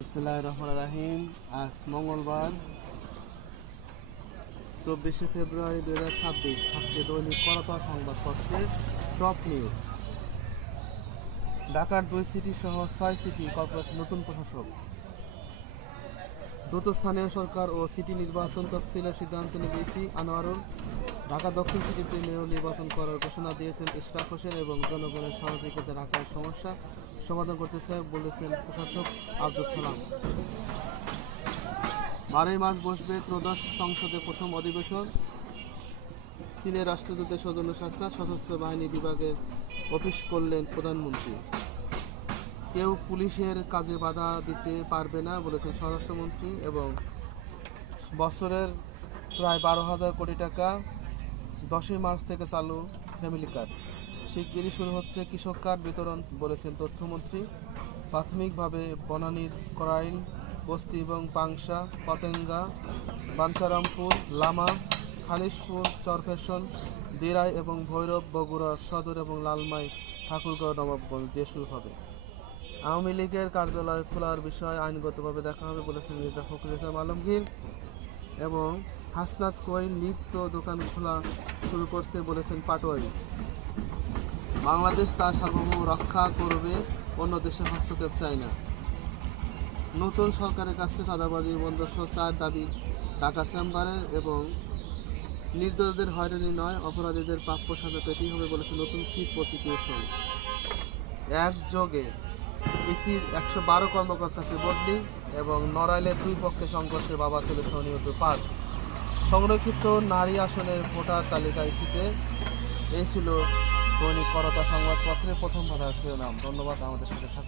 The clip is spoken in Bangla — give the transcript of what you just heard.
বিসমিল্লাহির রহমানির রহিম। আজ মঙ্গলবার 24শে ফেব্রুয়ারি 2026। থাকছে দৈনিক করতোয়া সংবাদপত্রের টপ নিউজ। ঢাকার 2 সিটি সহ 6 সিটি কর্পোরেশন নতুন প্রশাসক। দ্রুত স্থানীয় সরকার ও সিটি নির্বাচন তফসিলের সিদ্ধান্ত নেবে ইসি। আনোয়ারুল। ঢাকা দক্ষিণ সিটিতে মেয়র নির্বাচন করার ঘোষণা দিয়েছেন ইশরাক হোসেন এবং জনগণের সহযোগিতায় ঢাকার সমস্যা সমাধান করতে চায় বলেছেন প্রশাসক আব্দুল সালাম। 12 মার্চ বসবে ত্রয়োদশ সংসদের প্রথম অধিবেশন। চীনের রাষ্ট্রদূতের সৌজন্য সাক্ষাৎ। সশস্ত্র বাহিনী বিভাগের অফিস করলেন প্রধানমন্ত্রী। কেউ পুলিশের কাজে বাধা দিতে পারবে না বলেছেন স্বরাষ্ট্রমন্ত্রী। এবং বছরের প্রায় 12,000 কোটি টাকা 10 মার্চ থেকে চালু ফ্যামিলি কার্ড। শিগগিরই শুরু হচ্ছে কৃষক কার্ড বিতরণ বলেছেন তথ্যমন্ত্রী। প্রাথমিকভাবে বনানীর করাইল বস্তি এবং পাংশা, পতেঙ্গা, বাঞ্ছারামপুর, লামা, খালিশপুর, চরফ্যাশন, দিরাই এবং ভৈরব, বগুড়া সদর এবং লালমাই, ঠাকুরগাঁও, নবাবগঞ্জ দিয়ে শুরু হবে। আওয়ামী লীগের কার্যালয় খোলার বিষয়ে আইনগতভাবে দেখা হবে বলেছেন মির্জা ফখরুল ইসলাম আলমগীর। এবং হাসনাত কোয়েল নিত্য দোকান খোলা শুরু করছে বলেছেন পাটোয়ারি। বাংলাদেশ তার সার্বভৌম রক্ষা করবে, অন্য দেশের হস্তক্ষেপ চায় না। নতুন সরকারের কাছে চাঁদাবাজি বন্ধসহ 4 দাবি ঢাকা চেম্বারের। এবং নির্দোষদের হয়রানি নয়, অপরাধীদের প্রাপ্য সাজা পেতেই হবে বলেছে নতুন চিফ প্রসিকিউশন। একযোগে ইসির 112 কর্মকর্তাকে বদলি। এবং নড়াইলে 2 পক্ষের সংঘর্ষে বাবা ছেলে সহ নিহত 5। সংরক্ষিত নারী আসনের ভোটার তালিকা ইসিতে। এই ছিল দৈনিক করতোয়া সংবাদপত্রের প্রথম পাতার শিরোনাম। ধন্যবাদ আমাদের সাথে থাকার।